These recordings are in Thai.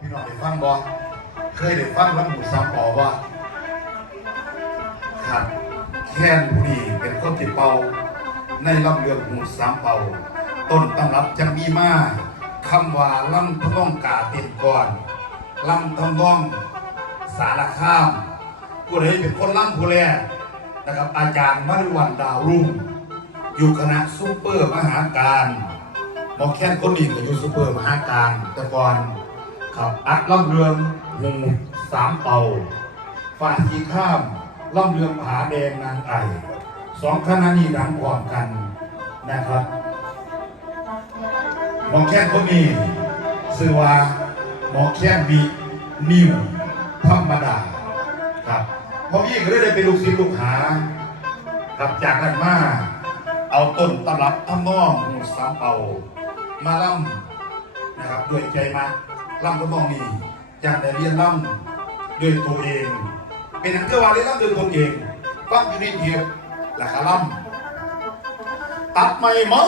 พี่น้องได้ฟังบ่เคยได้ฟังลำหมูสามปอว่าครับแค้นผู้นี้เป็นคนที่เป่า ในลำเรืองหมูสามเป่า ต้นตำรับจังมีมาคำว่าลำทำนองกาเต็นก่อนลำทำนองสารข้ามผู้ใดเป็นคนลำผู้แรกนะครับอาจารย์มริวันดาวรุ่งอยู่คณะซูเปอร์มหาการหมอแค้นคนนี้ก็อยู่ซูเปอร์มหาการแต่ก่อน ครับอัดล่ำเรืองหูสามเป่าฝ่ายทีข้ามล่ำเรืองผาแดงนางไอสองคณะนี้ดังพร้อมกันนะครับหมอแค้นคนนี้ชื่อว่าหมอแค้นบีนิวธรรมดาครับพอพี่ก็ได้เป็นลูกศิษย์ลูกหาครับจากนั้นมาเอาต้นตำรับอ้ำน้องหูสามเป่ามาล่ำนะครับด้วยใจมา ล่ำก็มองนี่อยากได้เรียนล่ำด้วยตัวเอง เป็นหนังเทวาเรียนล่ำด้วยตัวเองฟังอยู่ในเทียบหลักล่ำตัดไม่มา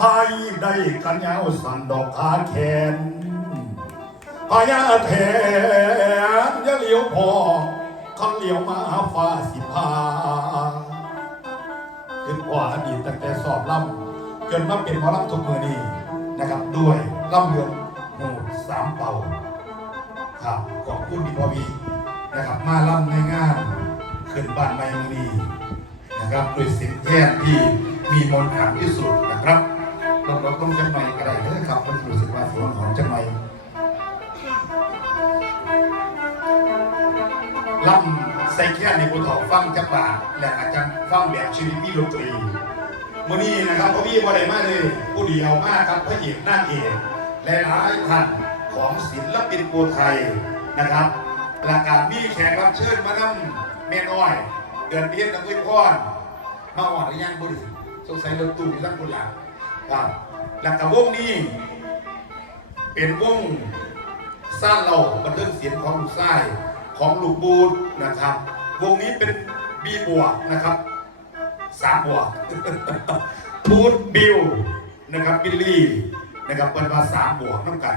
ภัยได้กันยาวสันดอกขาแขนพญาแทนย่าเลี้ยวพอคำเลี้ยวมาฟ้าสิพาขึ้นกว่าอดีตตั้งแต่สอบล่ำจนมาเป็นหมอลำทุกมือนี้นะครับด้วยล่ำเรือง หมูสามเป่าครับขอบคุณดีพอวีนะครับ มาล่ำในงานขึ้นบ้านไม่มือนีนะครับด้วยเสียงแค้นที่มีมนต์ขลังที่สุดนะครับเราเราต้องจังหน่อยก็ได้เลยครับมันรู้สึกว่าสวนหอมจังหน่อยล่ำใส่แค่ในภูเขาฟังจักบาทและอาจารย์ฟังแบบชีวิตพี่ดนตรีมื่อนี้นะครับพ่อพี่บ่ได้มาเลยผู้เดียวมากครับพระเอกหน้าเอก และหลายท่านของศิลปินปูไทยนะครับหลักการมีแขกรับเชิญมานั่งแม่น้อย เดือนเพียรน้ำกุ้ยพรมาอ่อนรือยังบุรีสงสัยรถตู้ที่ตั้งคนหลังครับหลักการวงนี้ เป็นวงสร้างเราบันเทิงเสียงของลูกไส้ของลูกบูดนะครับ วงนี้เป็นบีบวกนะครับสามบวกบูดบิลนะครับบิลลี่ นะครับเป็นมาสามบวกน้ำกัน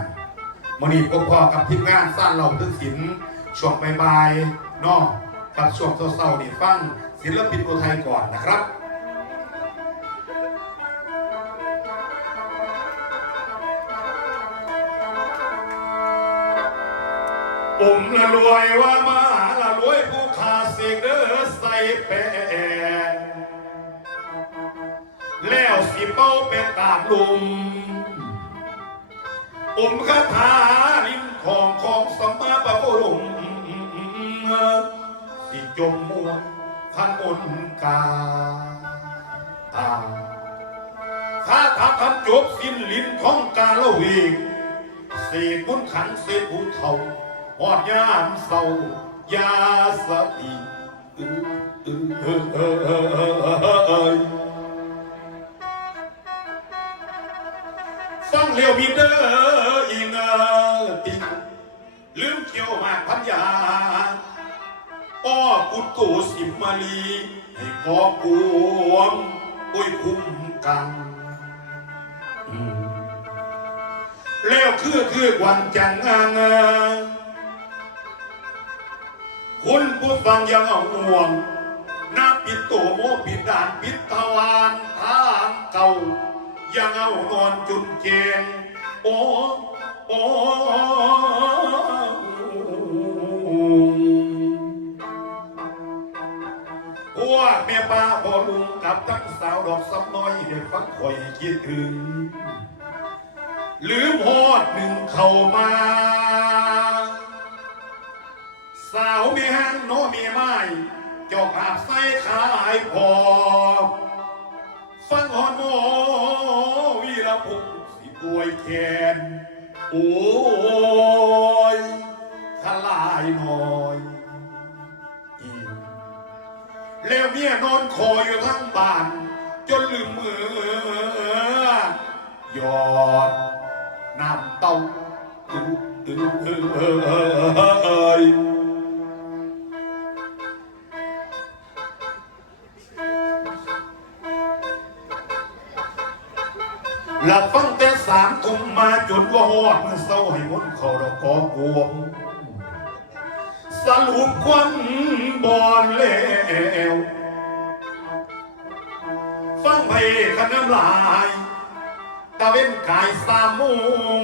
มันนี้ก็พอกับทีมงานสร้างเราบันเทิงศิลป์ช่วงบายๆนอกกับช่วงเศร้าๆนี่ฟังศิลปินคนไทยก่อนนะครับปุ่มละรวยว่ามาละรวยผู้ขาเสกเด้อใส่แปงแล้วสิเป้าเป็นตามลุม ปุ่มคาถาริมของของสัมมาปะโคลุมสิจมมัวขันอนกาตาคาถาคำจบสิ้นลิ้นของกาละวีกเสกบุญขันเสกบุญเทาหอดยามเศร้ายาสติอืออเออเออเออเออเออฟังเลี้ยวมีเด้อ เที่ยวหมาพันยาอ้อกุตูสิมมาลีให้พอกวมปุ้ยคุ้มกันแล้วคือคือวันจังงางานคุณผู้ฟังยังเอาห่วงน้ำปิดโตโมปิดด่านปิดทวารทางเก่า ยังเอานอนจุนเจงโอ้ โอ้ พวกแม่ป้าบอลุงกับทั้งสาวดอกสำน้อยเด็กฟังคอยคิดถึง ลืมหอดหนึ่งเข้ามา สาวมีแห้งโนมีไม้จ้าภาพใส่ขายพอฟังหอนโมวีละพุงสิป่วยแขนโอ้ คออยู่ทั้งบ้าน จนลืมมือหยอดน้ำเต้าอือเออเออเออเออเอยหลับฟังแต่สามทุ่มมาจนว่าหอดมือเศร้าให้มนเขาเรากอกวมสรุปควันบอนแล้ว ฟังเพลงกันน้ำลายตะเว้นกายสามโมง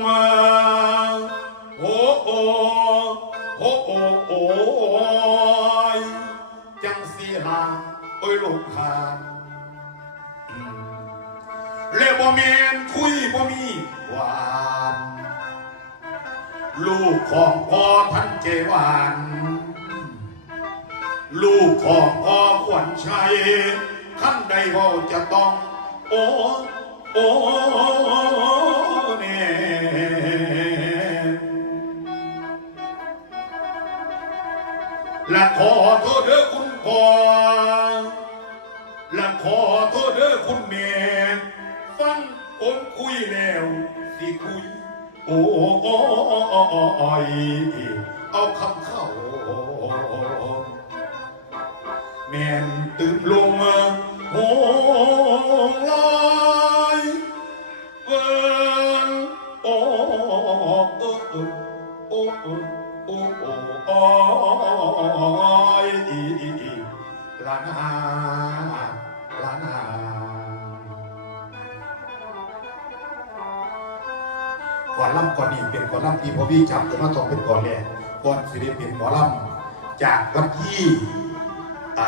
โอ้โอ้โอ้โอ้โอ้ยจังสีลาโอ้ยลูกคานอืมแล้วบ่แมนคุยบ่มีหวานลูกของพ่อพันเจวานลูกของพ่อขวัญชัย ขั้นใดเราจะต้อง โอ้โอ้เน่และขอโทษเด้อคุณพ่อและขอโทษเด้อคุณแม่ฟังผมคุยแล้วสิคุย โอ้ยเอาคำเข้าแม่นตื่นลงโหงลอยเวินโอ้โอ้โอ้โอ้โอ้โอ้โอ้ยลานาลานาก่อนล่ำก่อนนี้เป็นก่อนล่ำที่พ่อพี่จับจะมาต้องเป็นก่อนแรกก่อนสิได้เป็นหมอล่ำจากวันที่อ่า